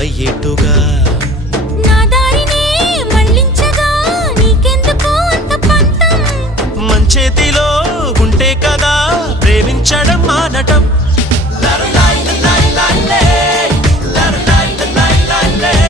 అర్థమయ్యేట్టుగా నా దారినే మళ్ళించగా నీకెందుకు అంత పంతం మంచేతిలో ఉంటే కదా ప్రేమించడం మానటం